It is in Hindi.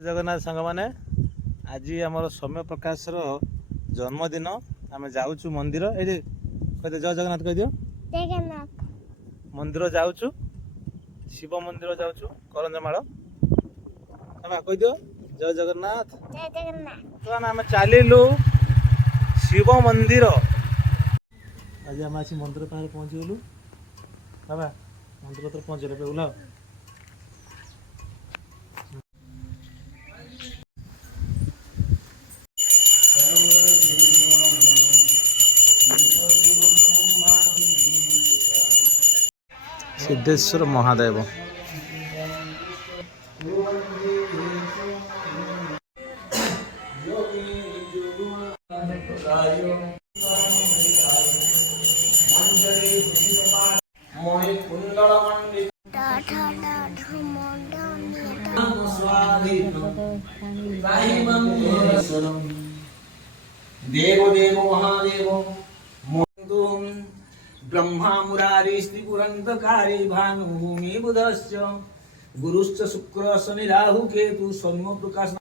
जगन्नाथ सांग मैंने आज आम सौम्य प्रकाश जन्मदिन आम जाऊँ मंदिर ये कहते जय जगन्नाथ कह दियो जगन्नाथ मंदिर जाऊँ शिव मंदिर जाऊँ करंजमाल कह दियो जय जगन्नाथ जय जगन्नाथ तो आम चलू शिव मंदिर आज आम आसी मंदिर पाखे पहुँचीगलु बाबा मंदिर तो पहुँचे ओह्लाओ सिद्धेश्वर महादेव देव देव महादेव ब्रह्मा मुरारी स्त्रीपुरंतकारी भानु भूमि बुधश्च गुरुश्च शुक्र शनि राहु केतु सौम्य प्रकाश